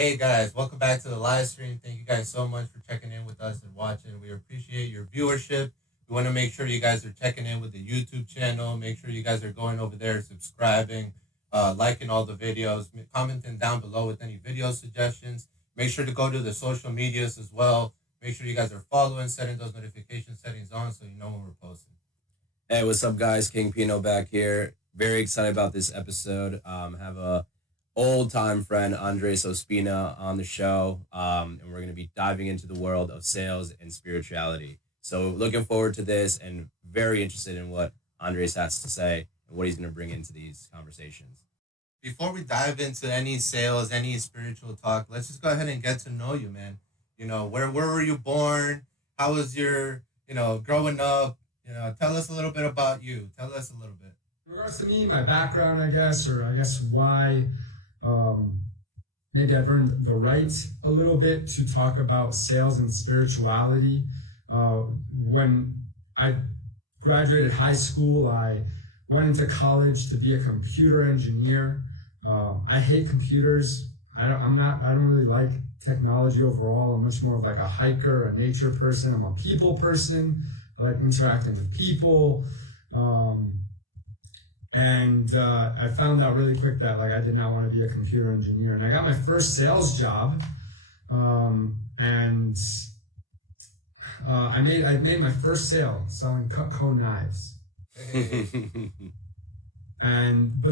Hey guys, welcome back to the live stream. Thank you guys so much for checking in with us and watching. We appreciate your viewership. We want to make sure you guys are checking in with the YouTube channel. Make sure you guys are going over there, subscribing, liking all the videos, commenting down below with any video suggestions. Make sure to go to the social medias as well. Make sure you guys are following, setting those notification settings on so you know when we're posting. Hey, what's up, guys? King Pino back here. Very excited about this episode. Have a old-time friend, Andres Ospina, on the show, and we're going to be diving into the world of sales and spirituality. So looking forward to this and very interested in what Andres has to say and what he's going to bring into these conversations. Before we dive into any sales, any spiritual talk, let's just go ahead and get to know you, man. You know, where were you born? How was your, growing up? Tell us a little bit about you. Tell us a little bit. In regards to me, my background, I guess why maybe I've earned the right a little bit to talk about sales and spirituality. When I graduated high school, I went into college to be a computer engineer. I hate computers. I don't really like technology overall. I'm much more of like a hiker, a nature person. I'm a people person. I like interacting with people. And I found out really quick that I did not want to be a computer engineer. And I got my first sales job. And I made my first sale selling Cutco knives. But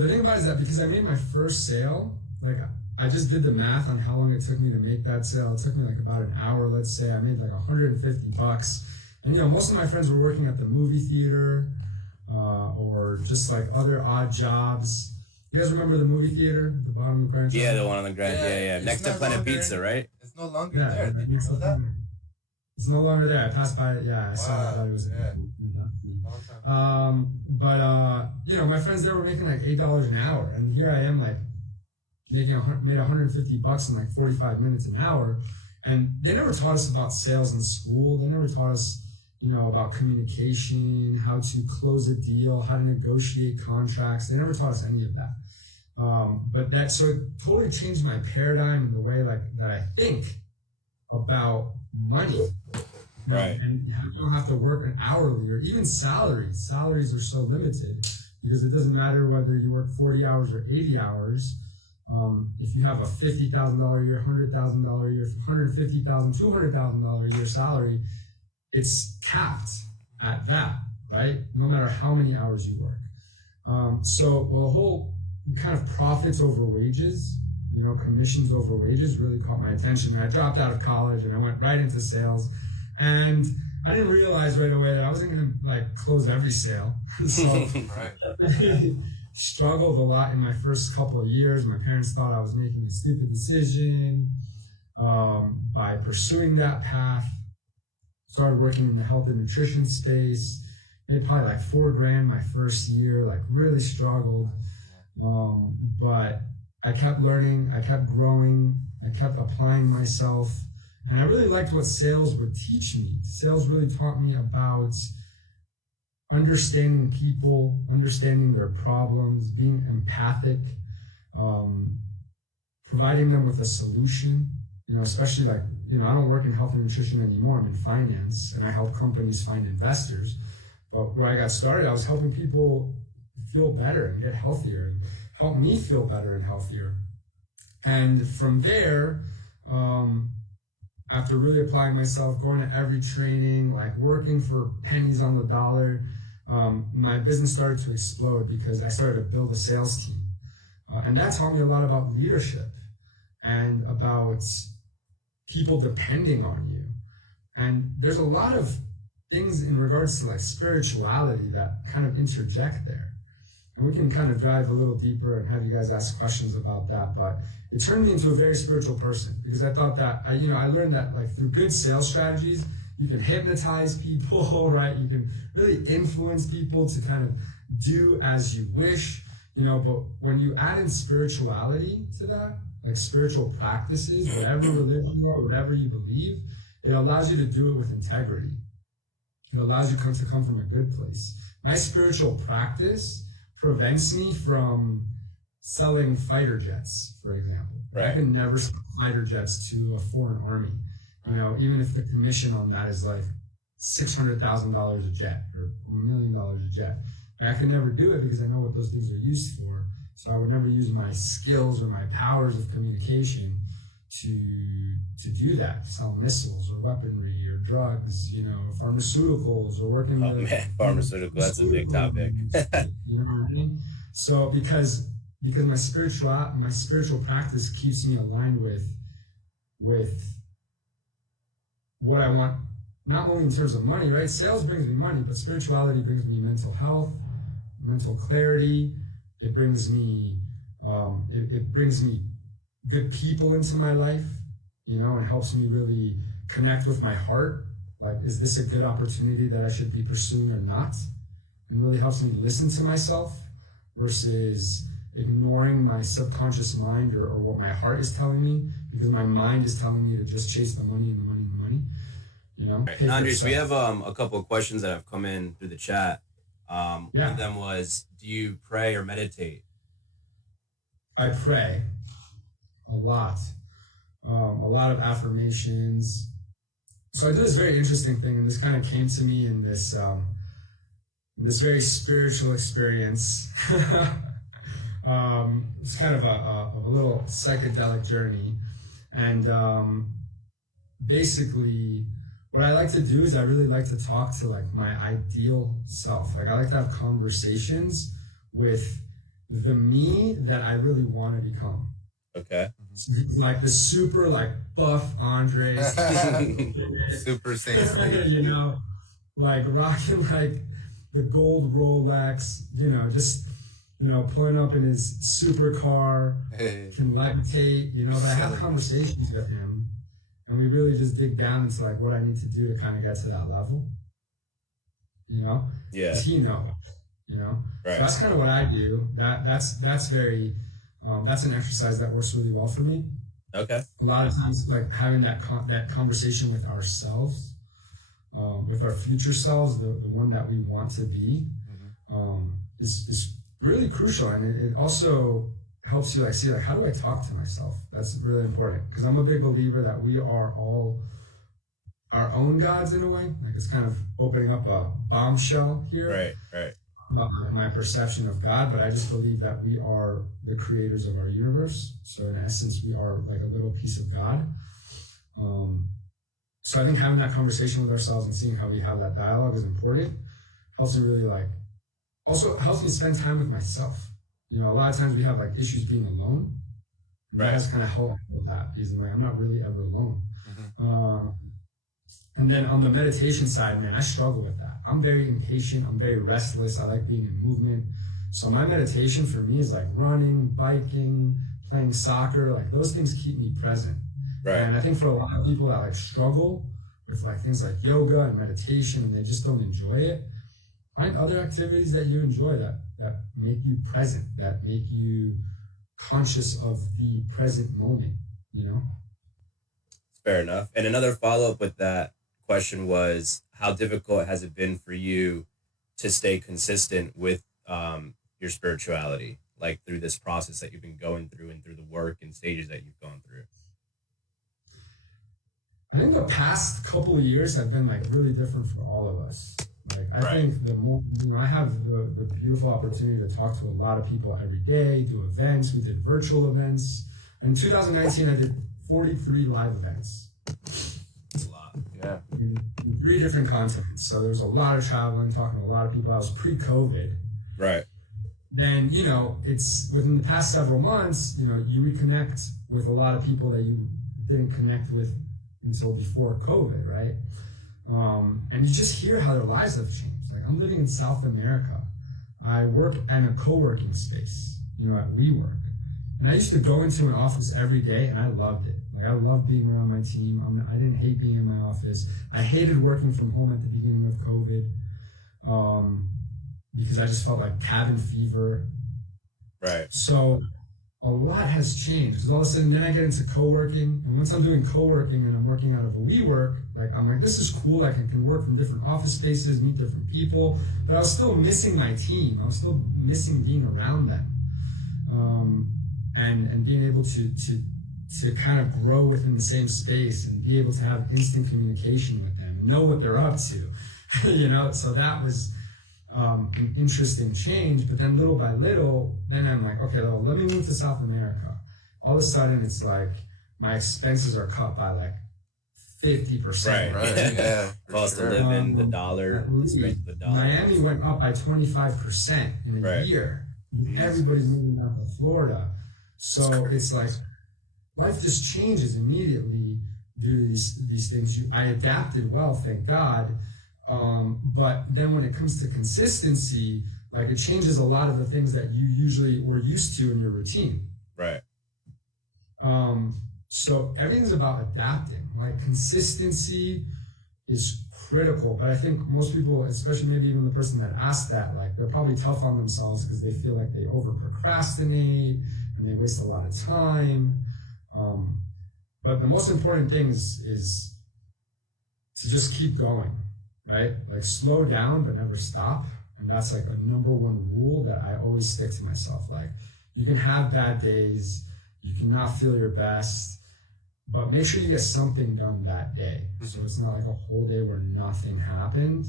the thing about it is that because I made my first sale, I just did the math on how long it took me to make that sale. It took me about an hour, let's say. I made $150. And most of my friends were working at the movie theater, or just other odd jobs. You guys remember the movie theater, the bottom of the Grand? Yeah, the one on the Grand. Yeah. Next to Planet Pizza, right? It's no longer there. Did you know that? It's no longer there. I passed by it. Yeah, I saw it. I thought it was. My friends there were making $8 an hour, and here I am made $150 in 45 minutes an hour. And they never taught us about sales in school. They never taught us, about communication, how to close a deal, how to negotiate contracts. They never taught us any of that. So it totally changed my paradigm in the way that I think about money. Right. And you don't have to work an hourly or even salaries. Salaries are so limited because it doesn't matter whether you work 40 hours or 80 hours. If you have a $50,000 a year, $100,000 a year, $150,000, $200,000 a year salary, it's capped at that, right? No matter how many hours you work. The whole kind of profits over wages, commissions over wages really caught my attention. And I dropped out of college and I went right into sales. And I didn't realize right away that I wasn't going to close every sale. So struggled a lot in my first couple of years. My parents thought I was making a stupid decision by pursuing that path. Started working in the health and nutrition space. Made probably $4,000 my first year. Really struggled, but I kept learning. I kept growing. I kept applying myself, and I really liked what sales would teach me. Sales really taught me about understanding people, understanding their problems, being empathic, providing them with a solution, especially I don't work in health and nutrition anymore. I'm in finance and I help companies find investors. But where I got started, I was helping people feel better and get healthier and help me feel better and healthier. And from there, after really applying myself, going to every training, working for pennies on the dollar, my business started to explode because I started to build a sales team. And that taught me a lot about leadership and about people depending on you. And there's a lot of things in regards to spirituality that kind of interject there. And we can kind of dive a little deeper and have you guys ask questions about that. But it turned me into a very spiritual person because I thought that, I learned that through good sales strategies, you can hypnotize people, right? You can really influence people to kind of do as you wish, but when you add in spirituality to that, spiritual practices, whatever religion you are, whatever you believe, it allows you to do it with integrity. It allows you to come from a good place. My spiritual practice prevents me from selling fighter jets, for example. Right. I can never sell fighter jets to a foreign army, you know, even if the commission on that is like $600,000 a jet or $1 million a jet. I can never do it because I know what those things are used for. So I would never use my skills or my powers of communication to do that, to sell missiles or weaponry or drugs, you know, pharmaceuticals or working with pharmaceutical, that's a big topic. You know what I mean? So because my spiritual practice keeps me aligned with what I want, not only in terms of money, right? Sales brings me money, but spirituality brings me mental health, mental clarity. It brings me it brings me good people into my life, you know, and helps me really connect with my heart. Like, is this a good opportunity that I should be pursuing or not? And really helps me listen to myself versus ignoring my subconscious mind or what my heart is telling me, because my mind is telling me to just chase the money and the money and the money, you know? Right. Andres, we have a couple of questions that have come in through the chat. One of them was, do you pray or meditate? I pray a lot of affirmations. So I do this very interesting thing, and this kind of came to me in this very spiritual experience. It's kind of a little psychedelic journey, and basically what I like to do is I really like to talk to like my ideal self. Like, I like to have conversations with the me that I really want to become. Okay. Like the super like buff Andres. Super safe. You know, like rocking like the gold Rolex, you know, just, you know, pulling up in his supercar, can levitate, you know, but I have conversations with him and we really just dig down into like what I need to do to kind of get to that level, you know? Yeah. 'Cause he knows, you know? Right. So that's kind of what I do. That's very, that's an exercise that works really well for me. Okay. A lot of times, like having that conversation with ourselves, with our future selves, the one that we want to be, is really crucial, and it also helps you like see like, how do I talk to myself? That's really important, because I'm a big believer that we are all our own gods in a way. Like, it's kind of opening up a bombshell here. Right. About my perception of God, but I just believe that we are the creators of our universe. So in essence, we are like a little piece of God. So I think having that conversation with ourselves and seeing how we have that dialogue is important. Helps me really like, also helps me spend time with myself. You know, a lot of times we have like issues being alone. And that has kind of helped with that, because I'm like, I'm not really ever alone. And then on the meditation side, man, I struggle with that. I'm very impatient. I'm very restless. I like being in movement. So my meditation for me is like running, biking, playing soccer. Like, those things keep me present. Right. And I think for a lot of people that like struggle with like things like yoga and meditation and they just don't enjoy it, find other activities that you enjoy that make you present, that make you conscious of the present moment, you know? Fair enough. And another follow-up with that question was, how difficult has it been for you to stay consistent with your spirituality, like through this process that you've been going through and through the work and stages that you've gone through? I think the past couple of years have been like really different for all of us. Like, I think the more, you know, I have the beautiful opportunity to talk to a lot of people every day, do events. We did virtual events. In 2019, I did 43 live events. That's a lot. Yeah. In 3 different continents. So there was a lot of traveling, talking to a lot of people. I was pre-COVID. Right. Then, you know, it's within the past several months, you know, you reconnect with a lot of people that you didn't connect with until before COVID, right? And you just hear how their lives have changed. Like, I'm living in South America. I work in a co-working space, you know, at WeWork. And I used to go into an office every day, and I loved it. Like, I loved being around my team. I didn't hate being in my office. I hated working from home at the beginning of COVID, because I just felt like cabin fever. Right. So a lot has changed, because all of a sudden then I get into co-working, and once I'm doing co-working and I'm working out of a WeWork, like, I'm like, this is cool. Like, I can work from different office spaces, meet different people, but I was still missing my team. I was still missing being around them. and being able to kind of grow within the same space and be able to have instant communication with them and know what they're up to, you know? So that was an interesting change. But then little by little, then I'm like, okay, well, let me move to South America. All of a sudden, it's like my expenses are cut by like 50%. Right. Yeah. Cost of living, the dollar, the dollar. Miami went up by 25% in a year. Everybody's moving out to Florida. So it's like life just changes immediately due to these things. I adapted well, thank God. But then when it comes to consistency, like it changes a lot of the things that you usually were used to in your routine. Right. So everything's about adapting. Like consistency is critical, but I think most people, especially maybe even the person that asked that, like they're probably tough on themselves because they feel like they over procrastinate and they waste a lot of time. But the most important thing is to just keep going, right? Like slow down, but never stop. And that's like a number one rule that I always stick to myself. Like you can have bad days, you cannot feel your best, but make sure you get something done that day. So it's not like a whole day where nothing happened.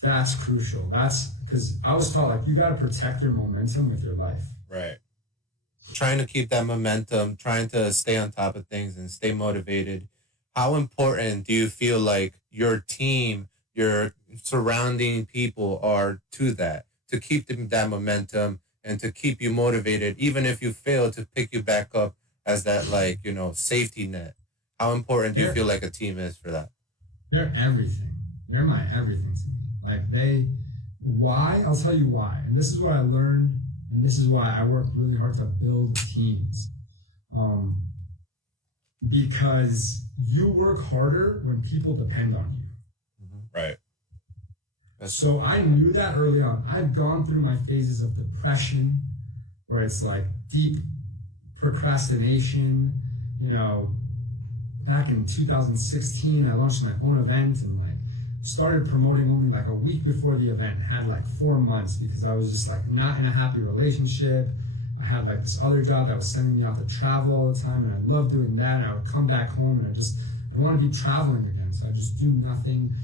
That's crucial. That's because I was taught like you got to protect your momentum with your life. Right. Trying to keep that momentum, trying to stay on top of things and stay motivated. How important do you feel like your team, your surrounding people are to that, to keep them that momentum and to keep you motivated, even if you fail, to pick you back up as that, like, you know, safety net? How important do you feel like a team is for that? They're everything. They're my everything to me. Like why? I'll tell you why. And this is what I learned, and this is why I work really hard to build teams. Because you work harder when people depend on you. Right. So I knew that early on. I've gone through my phases of depression where it's like deep procrastination. You know, back in 2016, I launched my own event and like started promoting only like a week before the event. Had like 4 months because I was just like not in a happy relationship. I had like this other job that was sending me out to travel all the time, and I loved doing that. And I would come back home and I want to be traveling again. So I just do nothing.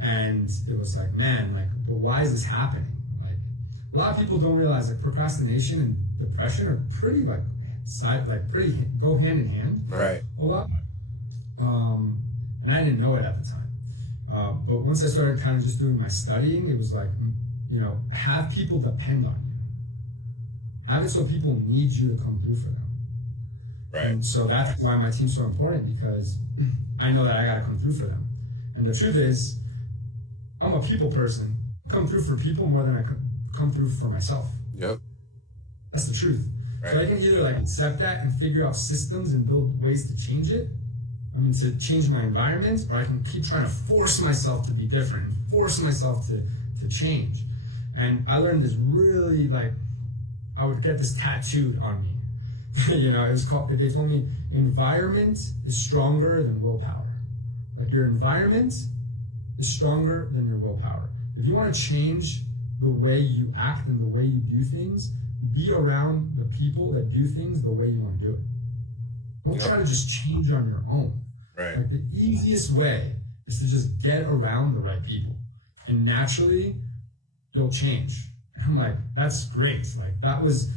And it was like, man, like, but why is this happening? Like, a lot of people don't realize like procrastination and depression are pretty like pretty go hand in hand. Right. A lot. And I didn't know it at the time. But once I started kind of just doing my studying, it was like, you know, have people depend on you. Have it so people need you to come through for them. Right. And so that's why my team's so important, because I know that I got to come through for them. And the truth is, I'm a people person. I come through for people more than I come through for myself. Yep. That's the truth. Right. So I can either like accept that and figure out systems and build ways to change it. I mean, to change my environment, or I can keep trying to force myself to be different and force myself to change. And I learned this really, like, I would get this tattooed on me. You know, it was called, they told me environment is stronger than willpower. Like your environment is stronger than your willpower. If you want to change the way you act and the way you do things, be around the people that do things the way you want to do it. Don't try to just change on your own. Right. Like the easiest way is to just get around the right people, and naturally you'll change. And I'm like, that's great. Like that was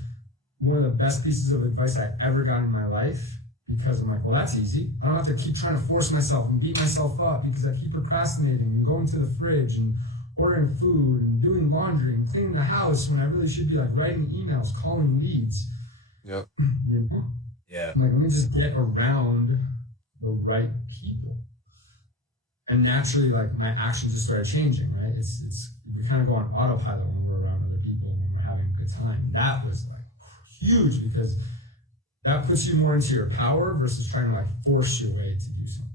one of the best pieces of advice I ever got in my life, because I'm like, well, that's easy. I don't have to keep trying to force myself and beat myself up because I keep procrastinating and going to the fridge and ordering food and doing laundry and cleaning the house when I really should be like writing emails, calling leads. Yep. You know? Yeah. I'm like, let me just get around the right people. And naturally, like my actions just started changing, right? It's we kind of go on autopilot when we're around other people, when we're having a good time. That was like huge, because that puts you more into your power versus trying to like force your way to do something.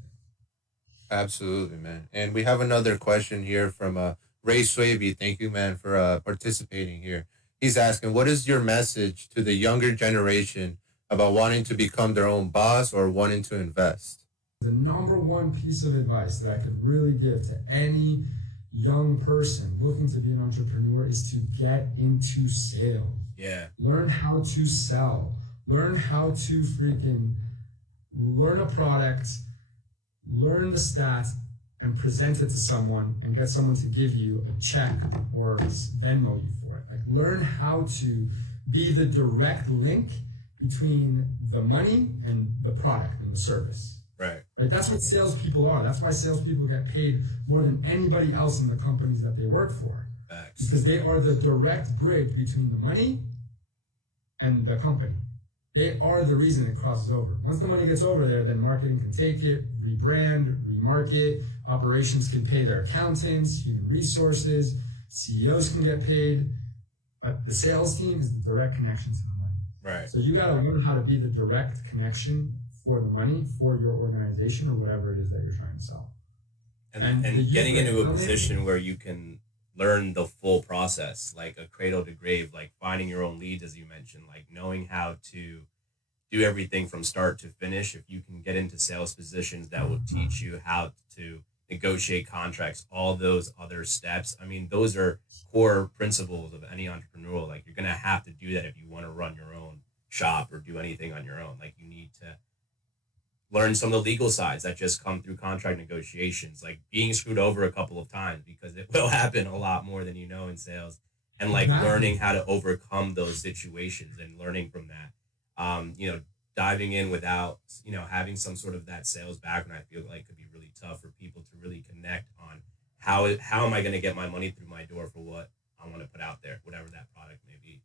Absolutely, man. And we have another question here from Ray Swaby. Thank you, man, for participating here. He's asking, what is your message to the younger generation about wanting to become their own boss or wanting to invest? The number one piece of advice that I could really give to any young person looking to be an entrepreneur is to get into sales. Yeah. Learn how to sell. Learn how to freaking learn a product, learn the stats, and present it to someone and get someone to give you a check or Venmo you for it. Like, learn how to be the direct link between the money and the product and the service. Right. Like, that's what salespeople are. That's why salespeople get paid more than anybody else in the companies that they work for. Facts. Because they are the direct bridge between the money and the company. They are the reason it crosses over. Once the money gets over there, then marketing can take it, rebrand, remarket, operations can pay their accountants, human resources, CEOs can get paid. The sales team is the direct connection to the money. Right. So you got to learn how to be the direct connection for the money for your organization or whatever it is that you're trying to sell. And getting into a position where you can learn the full process, like a cradle to grave, like finding your own leads, as you mentioned, like knowing how to do everything from start to finish. If you can get into sales positions that will teach you how to negotiate contracts, all those other steps. I mean, those are core principles of any entrepreneurial. Like, you're going to have to do that if you want to run your own shop or do anything on your own. Like, you need to learn some of the legal sides that just come through contract negotiations, like being screwed over a couple of times, because it will happen a lot more than you know in sales, and like learning how to overcome those situations and learning from that. Diving in without, having some sort of that sales background, I feel like could be really tough for people to really connect on how am I going to get my money through my door for what I want to put out there, whatever that product may be.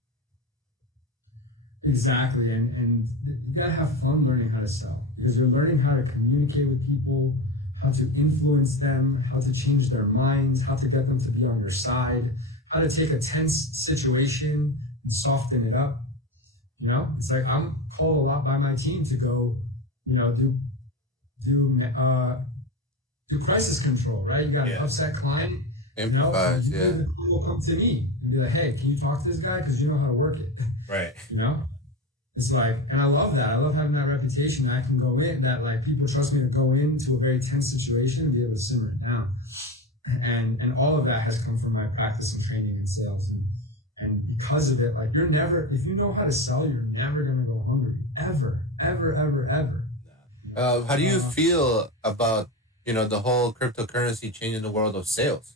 Exactly, and you gotta have fun learning how to sell, because you're learning how to communicate with people, how to influence them, how to change their minds, how to get them to be on your side, how to take a tense situation and soften it up. It's like I'm called a lot by my team to go, do crisis control, right? You got an upset client. Improvise, The client will come to me and be like, hey, can you talk to this guy? Because you know how to work it. Right. It's like, and I love that. I love having that reputation. I can go in, that like people trust me to go into a very tense situation and be able to simmer it down. And all of that has come from my practice and training in sales. And because of it, like, if you know how to sell, you're never going to go hungry. Ever, ever, ever, ever. How do you feel about, the whole cryptocurrency changing the world of sales?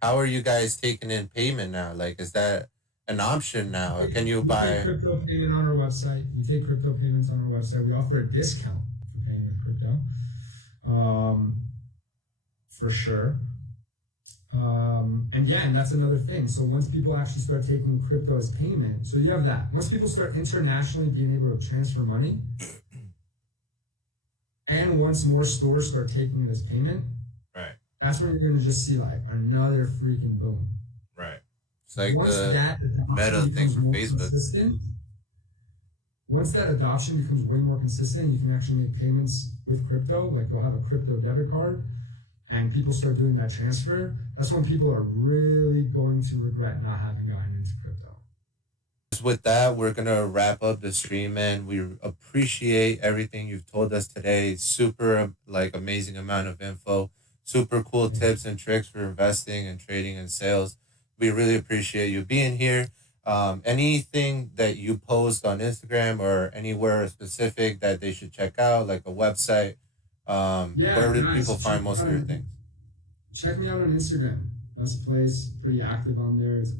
How are you guys taking in payment now? Like, is that an option now? Can you buy? We take crypto payment on our website. We take crypto payments on our website. We offer a discount for paying with crypto, for sure. And that's another thing. So once people actually start taking crypto as payment, so you have that. Once people start internationally being able to transfer money, and once more stores start taking it as payment, right, that's when you're going to just see like another freaking boom. Right. It's like once that meta thing for Facebook. Once that adoption becomes way more consistent, you can actually make payments with crypto. Like, you'll have a crypto debit card, and people start doing that transfer. That's when people are really going to regret not having gotten into crypto. With that, we're going to wrap up the stream, and we appreciate everything you've told us today. Super, amazing amount of info. Super cool tips and tricks for investing and trading and sales. We really appreciate you being here. Anything that you post on Instagram or anywhere specific that they should check out, like a website, where do people find most of your things? Check me out on Instagram. That's a place, pretty active on there. It's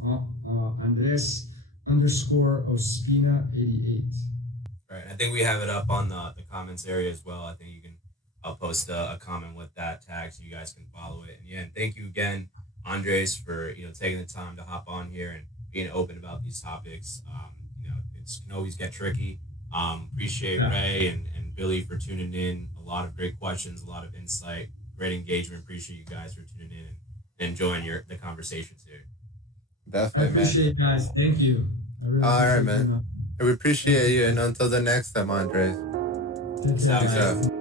Andres_Ospina88. Right. I think we have it up on the comments area as well. I think I'll post a comment with that tag so you guys can follow it. And thank you again, Andres, for taking the time to hop on here and being open about these topics. It can always get tricky. Appreciate Ray and Billy for tuning in. A lot of great questions, a lot of insight, great engagement. Appreciate you guys for tuning in and enjoying the conversations here. Definitely, I appreciate you guys. Thank you. All right, man. We appreciate you, and until the next time, Andres. Sounds good.